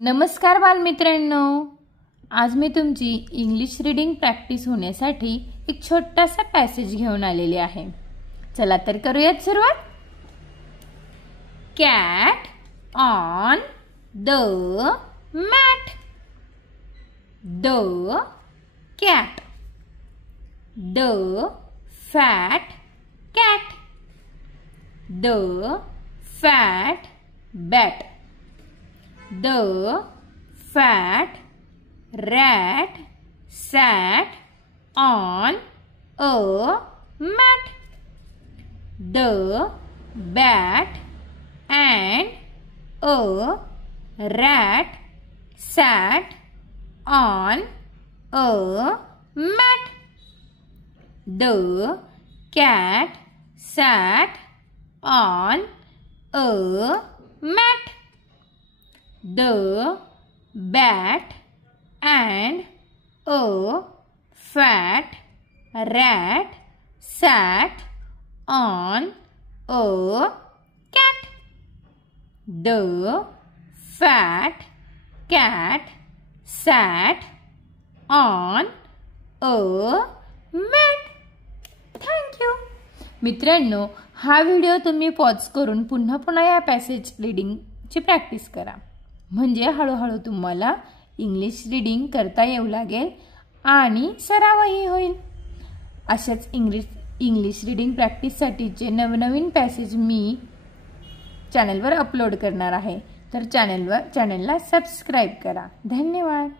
नमस्कार बालमित्रांनो, आज मी तुमची इंग्लिश रीडिंग प्रॅक्टिस होण्यासाठी एक छोटासा पॅसेज घेऊन आलेले आहे। चला तर करूयात सुरुवात। Cat on the mat. The cat, the fat cat, the fat bat, the fat rat sat on a mat. The bat and a rat sat on a mat. The cat sat on a mat. The bat and a fat rat sat on a cat. The fat cat sat on a mat. Thank you. मित्रांनो, हा video तुम्ही pause करून पुन्हा या passage रीडिंगची practice करा, म्हणजे हळूहळू तुम्हाला इंग्लिश रीडिंग करता येऊ लागेल आणि सरावही होईल। अशाच इंग्लिश रीडिंग प्रॅक्टिससाठीचे नवनवीन पॅसेज मी चॅनलवर अपलोड करणार आहे, तर चॅनलला सबस्क्राइब करा। धन्यवाद।